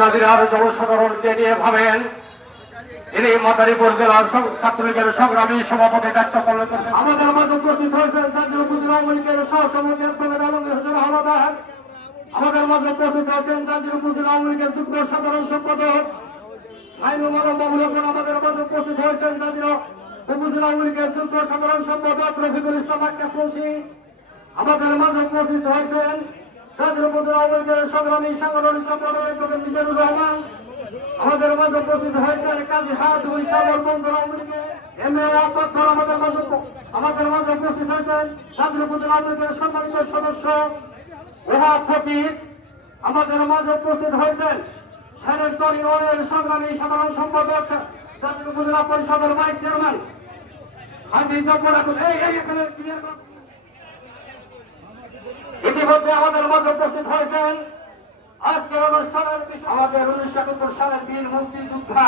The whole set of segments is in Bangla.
জাজিরার জনসাধারণকে নিয়ে ভাবেন তিনি মাদারীপুর জেলার ছাত্রলীগের সংগ্রামী সভাপতি দায়িত্ব পালন করছেন। আমাদের মাঝে উপস্থিত হয়েছেন জাতীয় উপজেলা আওয়ামী লীগের সহসভাপতি অ্যাডভোকেট আলমগীর হোসেন হাওলাদার। আমাদের মাঝে উপস্থিত হয়েছেন জাতীয় উপজেলা আওয়ামী লীগের যুগ্ম সাধারণ সম্পাদক আইনুল আলম বাবুল। আমাদের মাঝে উপস্থিত হয়েছেন জাতীয় উপজেলা আওয়ামী লীগের যুগ্ম সাধারণ সম্পাদক রফিকুল ইসলাম আক্কাস মুন্সি। আমাদের মাঝে উপস্থিত হয়েছেন জাতীয় উপজেলা আওয়ামী লীগের সংগ্রামী সাংগঠনিক সম্পাদক অ্যাডভোকেট মিজানুর রহমান। আমাদের মাঝে উপস্থিত হয়েছেন কাজী হাট বৈশাখর বন্ধুর আওয়ামী লীগের এমএ আব্বাস। আমাদের মাঝে উপস্থিত হয়েছেন জাতীয় উপজেলা আওয়ামী লীগের সম্মানিত সদস্য ওহাব ফকির। আমাদের মাঝে উপস্থিত হয়েছেন সারের ইউনিয়নের সংগ্রামী সাধারণ সম্পাদক জাতীয় উপজেলা পরিষদের ভাইস চেয়ারম্যান হাজি জব্বর আকুল। ইতিমধ্যে আমাদের মাঝে উপস্থিত হয়েছেন আজকের অনুষ্ঠানের আমাদের 1971 সালের বীর মুক্তিযোদ্ধা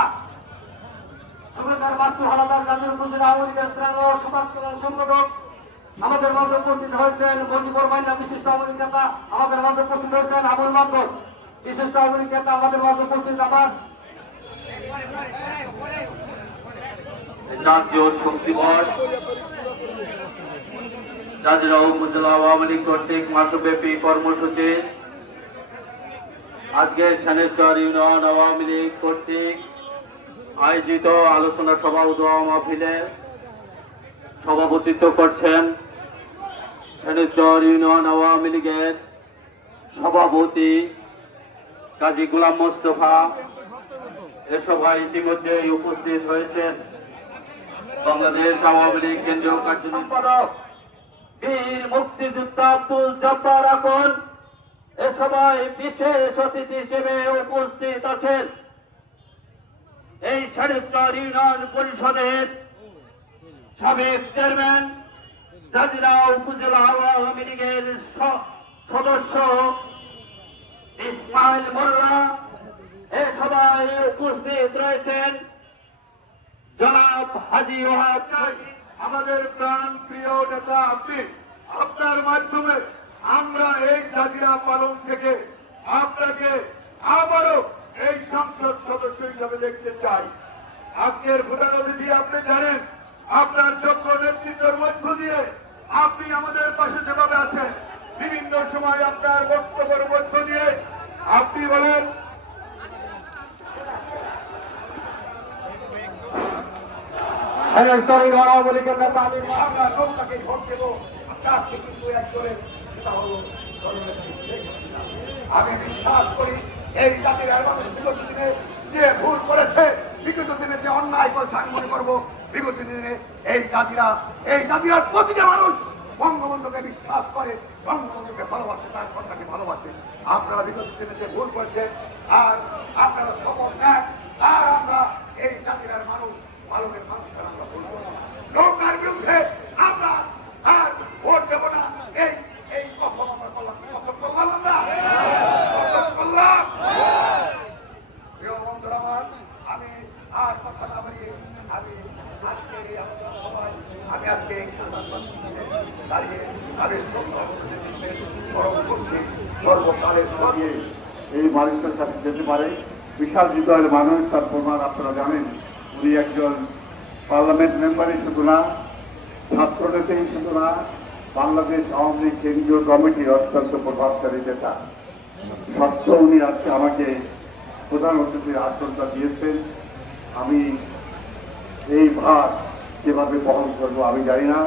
সুবেদার মাসুদ হাওলাদার জাতীয় উপজেলা আওয়ামী লীগের সমাজ কল্যাণ সম্পাদক। আমাদের মাঝে উপস্থিত হয়েছেন মজিবুর মাইনা বিশিষ্ট আওয়ামী লীগ নেতা। আমাদের মাঝে উপস্থিত হয়েছেন আবুল মাকর বিশিষ্ট আওয়ামী লীগ নেতা। আমাদের মাঝে উপস্থিত আবার জাতীয় শোক দিবস জাজিরা উপজেলা আওয়ামী লীগ কর্তৃক মাসব্যাপী কর্মসূচি আজকে সানেশ্বর ইউনিয়ন আওয়ামী লীগ কর্তৃক আয়োজিত আলোচনা সভা ও দোয়া মাহফিলে সভাপতিত্ব করছেন সানেশ্বর ইউনিয়ন আওয়ামী লীগের সভাপতি কাজী গোলাম মোস্তফা। এ সভায় ইতিমধ্যে উপস্থিত হয়েছেন বাংলাদেশ আওয়ামী লীগ কেন্দ্রীয় কার্য সম্পাদক বীর মুক্তিযোদ্ধা আব্দুল জব্বার আকন। এ সময় বিশেষ অতিথি হিসেবে উপস্থিত আছেন এই সানেশ্বর ইউনিয়ন পরিষদের সাবেক চেয়ারম্যান জাজিরা উপজেলা আওয়ামী লীগের সদস্য ইসমাইল মোল্লা। এ সভায় উপস্থিত রয়েছেন জনাব হাজি ওহাব। আমাদের প্রাণ প্রিয় নেতা আপনি, আপনার মাধ্যমে আমরা এই জাজিরা পালন থেকে আপনাকে আবারও এই সংসদ সদস্য হিসাবে দেখতে চাই। আজকের প্রধান অতিথি আপনি জানেন, আপনার যোগ্য নেতৃত্বের মধ্য দিয়ে আপনি আমাদের পাশে যেভাবে আছেন, বিভিন্ন সময় আপনার বক্তব্যের মধ্য দিয়ে আপনি বলেন আওয়ামী লীগের নেতা আমি আমরা নৌকাকে ভোট দেবো, আপনাকে কিন্তু একজনের সেটা হলো আমি বিশ্বাস করি এই জাতির মানুষ বিগত দিনে যে ভুল করেছে, বিগত দিনে যে অন্যায় করেছে, আমি মনে করবো বিগত দিনে এই জাতিরার প্রতিটা মানুষ বঙ্গবন্ধুকে বিশ্বাস করে, বঙ্গবন্ধুকে ভালোবাসে, তার কথাকে ভালোবাসে। আপনারা বিগত দিনে যে ভুল করেছে আর আপনারা শপথ নেন, আর আমরা এই জাতিরার মানুষ ভালোবের মানুষের আমরা বলবো নৌকার বিরুদ্ধে আমরা আর ভোট দেবো না। এই কসম আমরা করলাম, কসম করলাম, আমরা কসম করলাম। প্রিয় বন্ধুরা আমার, আমি আর কথা না বাড়িয়ে আমি আজকে এই আলোচনা সভায় আমি আজকে এই দাঁড়িয়ে আমি স্মরণ করছি সর্বকালের সঙ্গে এই মানুষের সাথে যেতে পারে বিশাল হৃদয়ের মানুষ। তার প্রমাণ আপনারা জানেন, উনি একজন পার্লামেন্ট মেম্বারই শুধু না, ছাত্র নেতাই শুধু না, বাংলাদেশ আওয়ামী লীগ কেন্দ্রীয় কমিটির অত্যন্ত প্রভাবশালী নেতা। সত্ত্বেও উনি আজকে আমাকে প্রধান অতিথির আসনটা দিয়েছেন। আমি এই ভার যেভাবে বহন করবো আমি জানি না,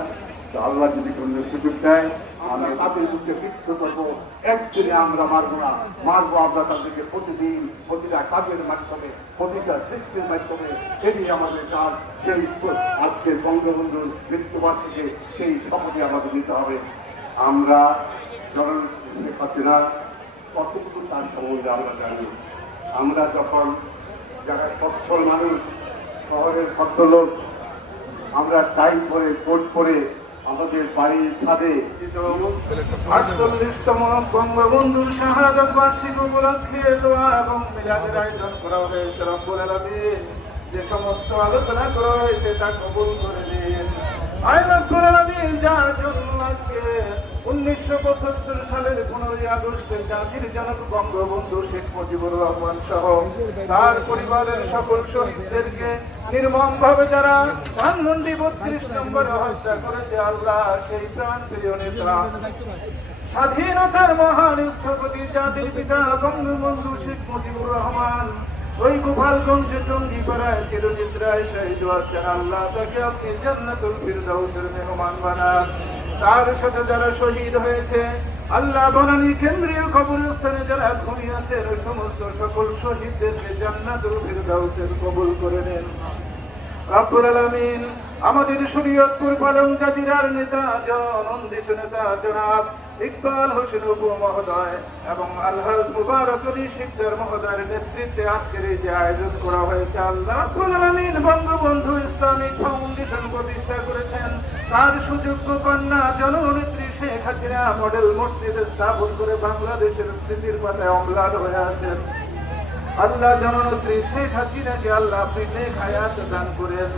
আল্লাহ যদি কোনো সুযোগ দেয় আমরা তাদের মুখে বিক্ষ করবো। একদিনে আমরা মারবো না, মারবো আমরা তাদেরকে প্রতিদিন, প্রতিটা কাজের মাধ্যমে, প্রতিটা সৃষ্টির মাধ্যমে। এটি আমাদের কাজ। সেই আজকের বঙ্গবন্ধুর মৃত্যুবার্ষিকী সেই শপথে আমাদের নিতে হবে। আমরা শেখ হাসিনা কতটুকু তার সম্বন্ধে আমরা জানি। আমরা যখন যারা সচ্ছল মানুষ, শহরের ভদ্রলোক, আমরা টাই করে কোট করে আমাদের বাড়ির ছাদে 48তম বঙ্গবন্ধুর শাহাদাত বার্ষিকী উপলক্ষে দোয়া এবং মিলাদের আয়োজন করা হয়েছে। রব্বুল আলামিন যে সমস্ত আলোচনা করা হয়েছে তা কবুল করে দিন। আয় রব্বুল আলামিন, যার জন্য আজকে 1975 সালের 15 আগস্টে জাতির জনক বঙ্গবন্ধু শেখ মুজিবুর রহমান সহ তার পরিবারের সকল শহীদদেরকে নির্মমভাবে যারা ধানমন্ডি 32 নম্বরে হত্যা করেছে, আল্লাহ সেই প্রাণপ্রিয় নেতা স্বাধীনতার মহান স্থপতি জাতির পিতা বঙ্গবন্ধু শেখ মুজিবুর রহমান ওই গোপালগঞ্জে টঙ্গিপাড়ায় চিরনিদ্রায় শহীদ আছেন, আল্লাহ তাকে আপনি জান্নাতুল ফিরদাউসের মেহমান বানান। তার সাথে যারা শহীদ হয়েছে, আল্লাহ বনানী কেন্দ্রীয় কবরস্থানে যারা ঘুমিয়ে আছেন, ওই সমস্ত সকল শহীদদেরকে জান্নাতুল ফিরদাউসের কবুল করে নেন। রব্বুল আলামিন আমাদের শরীয়তপুর পালং জাজিরার নেতা জনন্দিত নেতা জনাব ইকবাল হোসেন অপু মহোদয় এবং আলহাজ মুবারক আলী শিকদার মহোদয়ের নেতৃত্বে আজকের এই যে আয়োজন করা হয়েছে, আল্লাহ রব্বুল আলামিন বঙ্গবন্ধু ইসলামিক ফাউন্ডেশন প্রতিষ্ঠা করেছেন। তার সুযোগ্য কন্যা জননেত্রী শেখ হাসিনা মডেল মসজিদ স্থাপন করে বাংলাদেশের স্মৃতির পাতায় অম্লান হয়ে আছেন। আল্লাহ জননেত্রী শেখ হাসিনাকে আল্লাহ আপনি নেক হায়াত দান করেন।